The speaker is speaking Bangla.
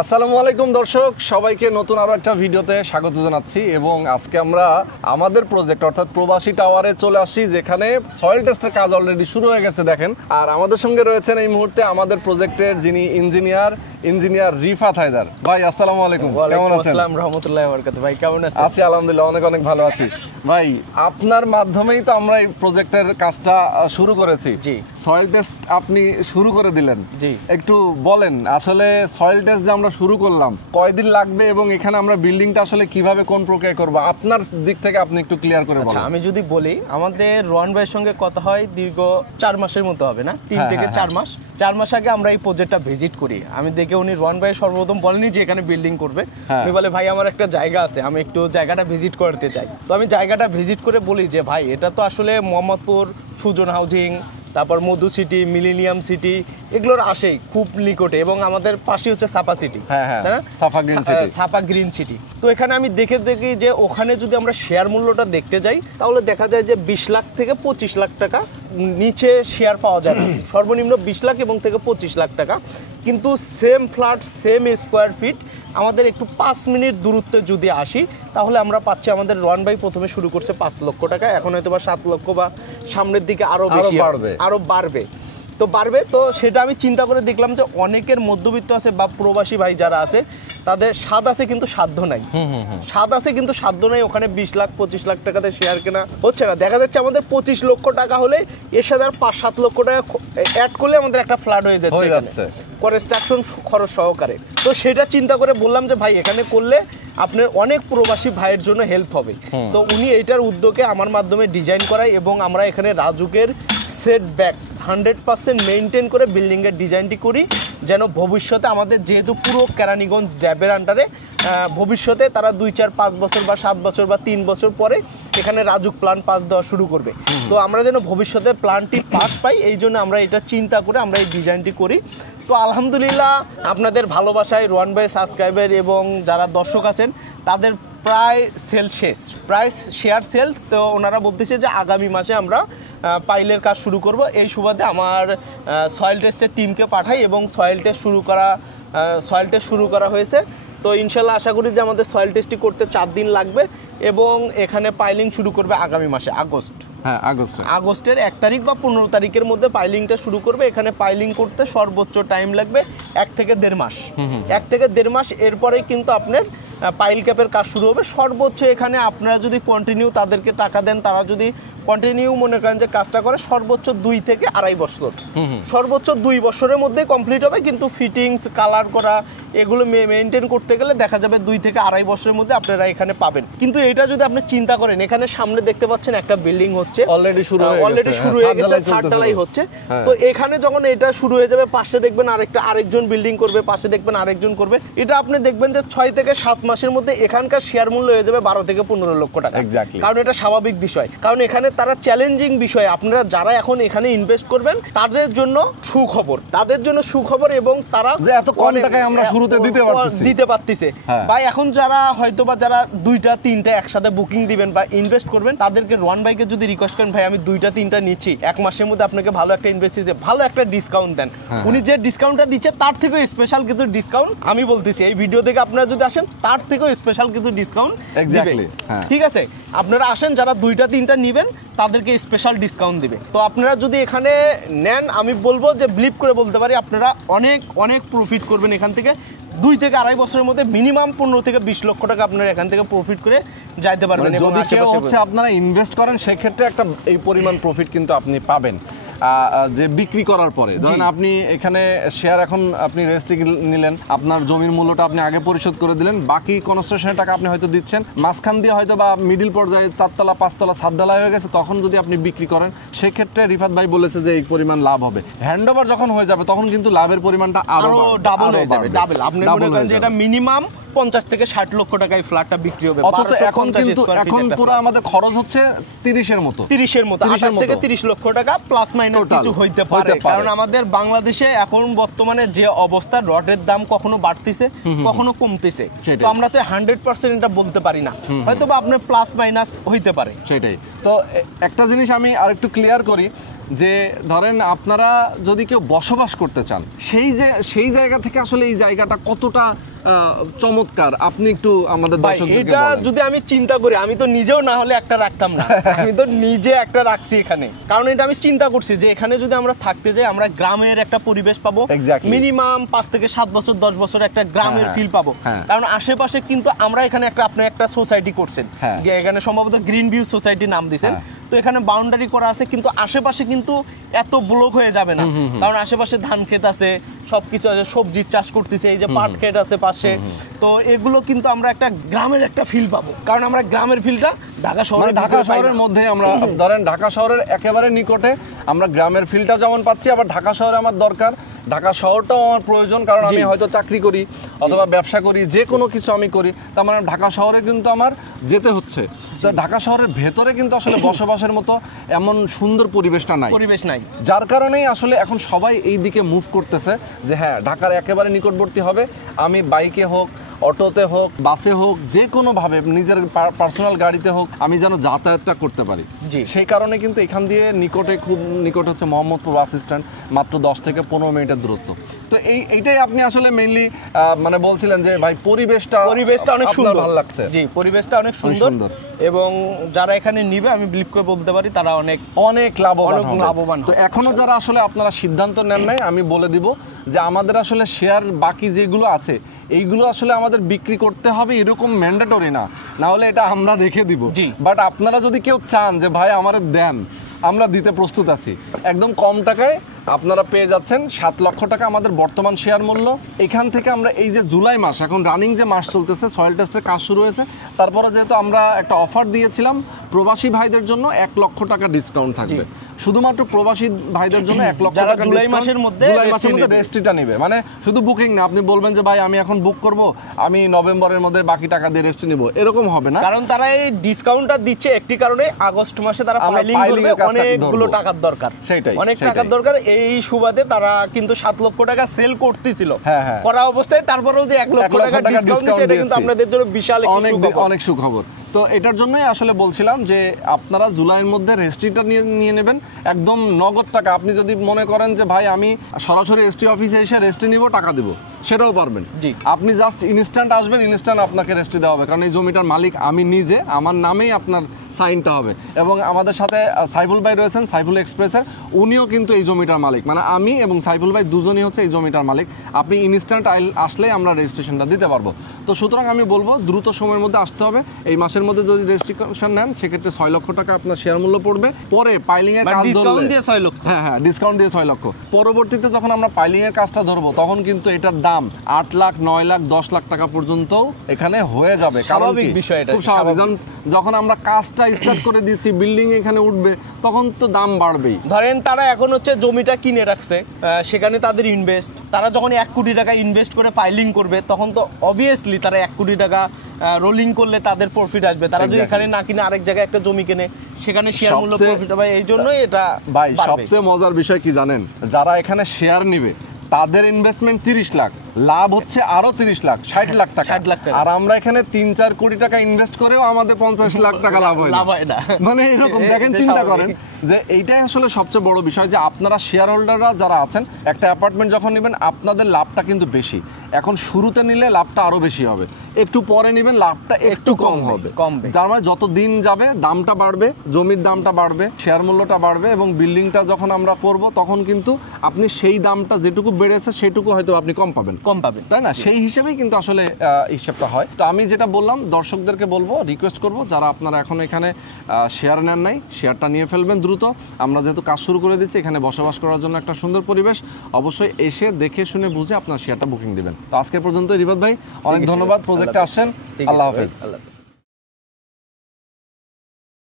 আসসালামু আলাইকুম দর্শক, সবাইকে নতুন আরো একটা ভিডিওতে স্বাগত জানাচ্ছি। এবং আজকে আমরা আমাদের প্রজেক্ট অর্থাৎ প্রবাসী টাওয়ারে চলে আসছি, যেখানে সয়েল টেস্টের কাজ অলরেডি শুরু হয়ে গেছে দেখেন। আর আমাদের সঙ্গে রয়েছেন এই মুহূর্তে আমাদের প্রজেক্টের যিনি ইঞ্জিনিয়ার রিফাত হায়দার। ভাই আসসালামু আলাইকুম, কেমন আছেন? আসসালামু রাহমাতুল্লাহি ওয়া বারাকাতুহু। ভাই কেমন আছেন? আছি আলহামদুলিল্লাহ, অনেক ভালো আছি। ভাই আপনার মাধ্যমেই তো আমরা এই প্রজেক্টের কাজটা শুরু করেছি। জি। সয়েল টেস্ট আপনি শুরু করে দিলেন। জি। একটু বলেন আসলে সয়েল টেস্ট যে আমরা শুরু করলাম কয়দিন লাগবে এবং এখানে আমরা বিল্ডিংটা আসলে কিভাবে কোন প্রক্রিয়া করব, আপনার দিক থেকে আপনি একটু ক্লিয়ার করে বলেন। আমি যদি বলি, আমাদের রোহান ভাইয়ের সঙ্গে কথা হয় দীর্ঘ 4 মাসের মতো হবে না, 3 থেকে 4 মাস। 4 মাস আগে আমরা এই প্রজেক্টটা ভিজিট করি। আমি দেখে উনি রোহান ভাই সর্বপ্রথম বলেনি যে এখানে বিল্ডিং করবে। উনি বলে ভাই আমার একটা জায়গা আছে, আমি একটু জায়গাটা ভিজিট করতে চাই। তো আমি জায়গাটা ভিজিট করে বলি যে ভাই এটা তো আসলে মোহাম্মদপুর সুজন হাউজিং, তারপর মধু সিটি, মিলেনিয়াম সিটি, এগুলোর আসেই খুব নিকটে, এবং আমাদের পাশে হচ্ছে সাপা সিটি, সাপা গ্রিন সিটি। তো এখানে আমি দেখি যে ওখানে যদি আমরা শেয়ার মূল্যটা দেখতে যাই তাহলে দেখা যায় যে 20 লাখ থেকে 25 লাখ টাকা নিচে শেয়ার পাওয়া যায়। সর্বনিম্ন 20 লাখ এবং থেকে 25 লাখ টাকা। কিন্তু same flat, same square feet আমাদের একটু 5 মিনিট দূরত্বে যদি আসি তাহলে আমরা পাচ্ছি, আমাদের রোহান ভাই প্রথমে শুরু করছে 5 লক্ষ টাকা, এখন হয়তো বা 7 লক্ষ বা সামনের দিকে আরো বেশি বাড়বে। তো সেটা আমি চিন্তা করে দেখলাম যে অনেকের মধ্যবিত্ত আছে বা প্রবাসী ভাই যারা আছে তাদের স্বাদ আছে কিন্তু সাধ্য নাই। ওখানে 20 লাখ 25 লাখ টাকাতে শেয়ার কেনা হচ্ছে না। দেখা যাচ্ছে আমাদের 25 লক্ষ টাকা হলে এর সাথে আর 5-7 লক্ষ টাকা অ্যাড করলে আমাদের একটা ফ্ল্যাট হয়ে যাচ্ছে কনস্ট্রাকশন খরচ সহকারে। তো সেটা চিন্তা করে বললাম যে ভাই এখানে করলে আপনার অনেক প্রবাসী ভাইয়ের জন্য হেল্প হবে। তো উনি এইটার উদ্যোগে আমার মাধ্যমে ডিজাইন করায়, এবং আমরা এখানে রাজুকের সেটব্যাক 100% মেনটেন করে বিল্ডিংয়ের ডিজাইনটি করি, যেন ভবিষ্যতে আমাদের যেহেতু পুরো কেরানীগঞ্জ ড্যাবের আন্ডারে, ভবিষ্যতে তারা 2-4-5 বছর বা 7 বছর বা 3 বছর পরে এখানে রাজুক প্ল্যান পাস দেওয়া শুরু করবে। তো আমরা যেন ভবিষ্যতে প্ল্যানটি পাস পাই, এই জন্য আমরা এটা চিন্তা করে আমরা এই ডিজাইনটি করি। তো আলহামদুলিল্লাহ আপনাদের ভালোবাসায় রোহান ভাই সাবস্ক্রাইবার এবং যারা দর্শক আছেন তাদের প্রায় শেয়ার সেলস। তো ওনারা বলতেছে যে আগামী মাসে আমরা পাইলের কাজ শুরু করব। এই সুবাদে আমার সয়েল টেস্টের টিমকে পাঠাই এবং সয়েল টেস্ট শুরু করা হয়েছে। তো ইনশাল্লাহ আশা করি যে আমাদের সয়েল টেস্টটি করতে 4 দিন লাগবে, এবং এখানে পাইলিং শুরু করবে আগামী মাসে আগস্টের 1 তারিখ বা 15 তারিখের মধ্যে পাইলিংটা শুরু করবে। এখানে পাইলিং করতে সর্বোচ্চ টাইম লাগবে 1 থেকে 1.5 মাস। 1 থেকে 1.5 মাস এরপরেই কিন্তু আপনার পাইল ক্যাপের কাজ শুরু হবে। সর্বোচ্চ এখানে আপনারা যদি কন্টিনিউ তাদেরকে টাকা দেন, তারা যদি কন্টিনিউ মনে করেন যে কাজটা করে, সর্বোচ্চ 2 থেকে 2.5 বছর, সর্বোচ্চ 2 বছরের মধ্যেই কমপ্লিট হবে। কিন্তু ফিটিংস, কালার করা, এগুলো মেনটেন করতে গেলে দেখা যাবে 2 থেকে 2.5 বছরের মধ্যে আপনারা এখানে পাবেন। কিন্তু এটা যদি আপনি চিন্তা করেন, এখানে সামনে দেখতে পাচ্ছেন একটা বিল্ডিং হচ্ছে, অলরেডি শুরু হয়ে গেছে, ছাদ ঢালাই হচ্ছে। তো এখানে যখন এটা শুরু হয়ে যাবে, পাশে দেখবেন আরেকজন বিল্ডিং করবে, পাশে দেখবেন আরেকজন করবে। এটা আপনি দেখবেন যে 6 থেকে 7 মাসের মধ্যে এখানকার শেয়ার মূল্য হয়ে যাবে 12 থেকে 15 লক্ষ টাকা। কারণ এটা স্বাভাবিক বিষয়, কারণ এখানে তারা চ্যালেঞ্জিং বিষয়। আপনারা যারা এখন এখানে ইনভেস্ট করবেন তাদের জন্য সুখবর, এবং তারা এত কম টাকায় আমরা শুরুতে দিতে পারতেছে। ভাই এখন যারা হয়তো বা যারা 2টা-3টা একসাথে বুকিং দিবেন বা ইনভেস্ট করবেন, তাদেরকে রোহান ভাইকে যদি রিকোয়েস্ট করেন ভাই আমি 2টা-3টা নিচ্ছি, 1 মাসের মধ্যে আপনাকে ভালো একটা ইনভেস্ট দিতে, ভালো একটা ডিসকাউন্ট দেন। উনি যে ডিসকাউন্টটা দিচ্ছে তার থেকেও স্পেশাল কিছু ডিসকাউন্ট আমি বলতেছি, এই ভিডিও থেকে আপনারা যদি আসেন তার থেকেও স্পেশাল কিছু ডিসকাউন্ট দিবে। ঠিক আছে, আপনারা আসেন, যারা 2টা-3টা নিবেন তাদেরকে স্পেশাল ডিসকাউন্ট দিবে। তো আপনারা যদি এখানে নেন, আমি বলবো যে বিলিভ করে বলতে পারি আপনারা অনেক প্রফিট করবেন এখান থেকে। 2 থেকে 2.5 বছরের মধ্যে মিনিমাম 15 থেকে 20 লক্ষ টাকা আপনারা এখান থেকে প্রফিট করে যাইতে পারবেন। যদি আপনারা ইনভেস্ট করেন সেক্ষেত্রে একটা এই পরিমাণ প্রফিট কিন্তু আপনি পাবেন যে বিক্রি করার পরে। ধরেন আপনি এখানে শেয়ার এখন আপনি রেজিস্ট্রি নিলেন, আপনার জমির মূল্যটা আপনি আগে পরিশোধ করে দিলেন, বাকি কনস্ট্রাকশনের টাকা আপনি হয়তো দিচ্ছেন, মাঝখান দিয়ে হয়তো বা মিডিল পর্যায়ে 4 তলা 5 তলা ছাদ ঢালাই হয়ে গেছে, তখন যদি আপনি বিক্রি করেন সেক্ষেত্রে রিফাত ভাই বলেছে যে এই পরিমাণ লাভ হবে। হ্যান্ডওভার যখন হয়ে যাবে তখন কিন্তু লাভের পরিমাণটা আরো ডাবল হয়ে যাবে। আপনি মনে করেন যে এটা মিনিমাম 50 থেকে 60 লক্ষ টাকায় ফ্ল্যাটটা বিক্রি হবে। এখন পুরো আমাদের খরচ হচ্ছে 30-এর মতো 28 থেকে 30 লক্ষ টাকা প্লাস মাইনাস কিছু হইতে পারে। কারণ আমাদের বাংলাদেশে এখন বর্তমানে যে অবস্থা, রডের দাম কখনো বাড়তিছে কখনো কমতেছে। তো আমরা তো 100% এটা বলতে পারি না, হয়তো বা আপনার প্লাস মাইনাস হইতে পারে। সেটাই। তো একটা জিনিস আমি আরেকটু ক্লিয়ার করি, যে ধরেন আপনারা যদি কেউ বসবাস করতে চান, সেই জায়গা থেকে আসলে এই জায়গাটা কতটা চমৎকার আপনি একটু আমাদের দর্শকদেরকে এটা বলেন। যদি আমি চিন্তা করি, আমি তো নিজেও না হলে একটা রাখতাম না, আমি তো নিজে একটা রাখছি এখানে, কারণ এটা আমি চিন্তা করছি যে এখানে যদি আমরা থাকতে যাই আমরা গ্রামের একটা পরিবেশ পাবো, Exactly. মিনিমাম 5 থেকে 7 বছর 10 বছর একটা গ্রামের ফিল পাবো, কারণ আশেপাশে কিন্তু আমরা এখানে আপনি একটা সোসাইটি করছেন, এখানে সম্ভবত গ্রিন ভিউ সোসাইটি নাম দিয়েছেন, তো এখানে বাউন্ডারি করা আছে, কিন্তু আশেপাশে কিন্তু এত ব্লক হয়ে যাবে না, কারণ আশেপাশে ধান ক্ষেত আছে, সবকিছু আছে, সবজির চাষ করতেছে, এই যে পাট ক্ষেত আছে পাশে, তো এগুলো কিন্তু আমরা একটা গ্রামের একটা ফিল পাবো, কারণ আমরা গ্রামের ফিলটা ঢাকা শহরের মধ্যে আমরা ধরেন ঢাকা শহরের একেবারে নিকটে আমরা গ্রামের ফিলটা যেমন পাচ্ছি, আবার ঢাকা শহরে আমার দরকার, ঢাকা শহরটাও আমার প্রয়োজন, কারণ আমি হয়তো চাকরি করি অথবা ব্যবসা করি, যে কোনো কিছু আমি করি, তার মানে ঢাকা শহরে কিন্তু আমার যেতে হচ্ছে। তো ঢাকা শহরের ভেতরে কিন্তু আসলে বসবাসের মতো এমন সুন্দর পরিবেশ নাই, যার কারণেই আসলে এখন সবাই এই দিকে মুভ করতেছে যে হ্যাঁ ঢাকার একেবারে নিকটবর্তী হবে, আমি বাইকে হোক, অটোতে হোক, বাসে হোক, যে কোনোভাবে নিজের পার্সোনাল গাড়িতে হোক আমি যেন যাতায়াতটা করতে পারি। সেই কারণে কিন্তু এখান দিয়ে খুব নিকট হচ্ছে মোহাম্মদপুর বাস স্ট্যান্ড, মাত্র 10 থেকে 15 মিনিটের দূরত্ব। তো এইটাই আপনি আসলে মেইনলি মানে বলছিলেন যে ভাই পরিবেশটা অনেক সুন্দর, ভালো লাগছে। জি, পরিবেশটা অনেক সুন্দর এবং যারা এখানে নিবে আমি বিলিভ করে বলতে পারি তারা অনেক লাভবান। তো এখনো যারা আসলে আপনারা সিদ্ধান্ত নেন নাই, আমি বলে দিব যে আমাদের আসলে শেয়ার বাকি যেগুলো আছে এইগুলো আসলে আমাদের বিক্রি করতে হবে এরকম ম্যান্ডেটরি না হলে এটা আমরা রেখে দিব। বাট আপনারা যদি কেউ চান যে ভাই আমাদের দেন, আমরা দিতে প্রস্তুত আছি, একদম কম টাকায় আপনারা পেয়ে যাচ্ছেন। 7 লক্ষ টাকা আমাদের বর্তমান শেয়ার মূল্য। এখান থেকে আমরা এই যে জুলাই মাস, এখন রানিং যে মাস চলতেছে, সয়েল টেস্টের কাজ শুরু হয়েছে, তারপরে যেহেতু আমরা একটা অফার দিয়েছিলাম প্রবাসী ভাইদের জন্য 1 লক্ষ টাকা ডিসকাউন্ট থাকবে, শুধুমাত্র প্রবাসী ভাইদের জন্য 1 লক্ষ টাকা জুলাই মাসের মধ্যে রেজিস্ট্রিটা নেবে। মানে শুধু বুকিং না, আপনি বলবেন যে ভাই আমি এখন বুক করব, আমি নভেম্বরের মধ্যে বাকি টাকা দিয়ে রেজিস্ট্রি নিব, এরকম হবে না, কারণ তারা এই ডিসকাউন্টটা দিচ্ছে একটি কারণে, আগস্ট মাসে তারা ফাইলিং করবে, অনেকগুলো টাকার দরকার, অনেক টাকার দরকার। এই সুবাদে তারা কিন্তু 7 লক্ষ টাকা সেল করতেছিল করা অবস্থায়, তারপরেও যে 1 লক্ষ টাকা ডিসকাউন্ট দিচ্ছে, এটা কিন্তু আপনাদের জন্য বিশাল অনেক সুখবর। তো এটার জন্যই আসলে বলছিলাম যে আপনারা জুলাইয়ের মধ্যে রেজিস্ট্রিটা নিয়ে নেবেন, একদম নগদ টাকা। আপনি যদি মনে করেন যে ভাই আমি সরাসরি রেজিস্ট্রি অফিসে এসে রেজিস্ট্রি নিব, টাকা দিব, সেটাও পারবেন। আপনি জাস্ট ইনস্ট্যান্ট আসবেন, ইনস্ট্যান্ট আপনাকে রেজিস্ট্রি দেওয়া হবে, কারণ এই জমিটার মালিক আমি নিজে, আমার নামেই আপনার সাইনটা হবে। এবং আমাদের সাথে সাইফুল ভাই রয়েছেন, সাইফুল এক্সপ্রেসের, উনিও কিন্তু এই জমিটার মালিক, মানে আমি এবং সাইফুল ভাই দুজনই হচ্ছে এই জমিটার মালিক। আপনি ইনস্ট্যান্ট আসলেই আমরা রেজিস্ট্রেশনটা দিতে পারবো। তো সুতরাং আমি বলবো দ্রুত সময়ের মধ্যে আসতে হবে। এই মাসের মধ্যে যদি রেজিস্ট্রেশন নেন সেক্ষেত্রে 6 লক্ষ টাকা আপনার শেয়ার মূল্য পড়বে। পরে পাইলিং এর কাজ ডিসকাউন্ট দিয়ে 6 লক্ষ, হ্যাঁ ডিসকাউন্ট দিয়ে 6 লক্ষ। পরবর্তীতে যখন আমরা পাইলিং এর কাজটা ধরবো তখন কিন্তু এটার দাম 8 লাখ, 9 লাখ, 10 লাখ টাকা পর্যন্ত এখানে হয়ে যাবে। স্বাভাবিক বিষয়, এটা খুব স্বাভাবিক। যখন আমরা কাজটা স্টার্ট করে দিচ্ছি, বিল্ডিং এখানে উঠবে, তখন তো দাম বাড়বেই। ধরেন তারা এখন হচ্ছে জমিটা কিনে রাখছে, সেখানে তাদের ইনভেস্ট, তারা যখন 1 কোটি টাকা ইনভেস্ট করে পাইলিং করবে তখন তো অবভিয়াসলি তারা 1 কোটি টাকা রোলিং করলে তাদের প্রফিট আসবে। তারা যদি এখানে না কিনে আরেক জায়গায় একটা জমি কিনে, সেখানে শেয়ার মূল্য প্রফিট হবে। এই জন্যই এটা ভাই সবচেয়ে মজার বিষয় কি জানেন, যারা এখানে শেয়ার নিবে তাদের ইনভেস্টমেন্ট 30 লাখ, লাভ হচ্ছে আরো 30 লাখ, 60 লাখ টাকা। আর আমরা এখানে 3-4 কোটি টাকা ইনভেস্ট করেও আমাদের 50 লাখ টাকা লাভ হয় না। মানে এরকম দেখেন, চিন্তা করেন যে এইটাই আসলে সবচেয়ে বড় বিষয়, যে আপনারা শেয়ার হোল্ডাররা যারা আছেন, একটা অ্যাপার্টমেন্ট যখন নেবেন আপনাদের লাভটা কিন্তু বেশি। এখন শুরুতে নিলে লাভটা আরো বেশি হবে, একটু পরে নেবেন লাভটা একটু কম হবে। যার মানে যত দিন যাবে দামটা বাড়বে, জমির দামটা বাড়বে, শেয়ার মূল্যটা বাড়বে, এবং বিল্ডিংটা যখন আমরা করব তখন কিন্তু আপনি সেই দামটা যেটুকু বেড়েছে সেটুকু হয়তো আপনি কম পাবেন, তাই না? সেই হিসেবেই কিন্তু আসলে হিসেবটা হয়। তো আমি যেটা বললাম, দর্শকদেরকে বলবো, রিকোয়েস্ট করব, যারা আপনারা এখন এখানে শেয়ার নেন নাই, শেয়ারটা নিয়ে ফেলবেন দ্রুত। আমরা যেহেতু কাজ শুরু করে দিচ্ছি, এখানে বসবাস করার জন্য একটা সুন্দর পরিবেশ, অবশ্যই এসে দেখে শুনে বুঝে আপনার শেয়ারটা বুকিং দিবেন। তো আজকে পর্যন্ত রিবাদ ভাই, অনেক ধন্যবাদ, প্রজেক্টে আসছেন। আল্লাহ হাফেজ।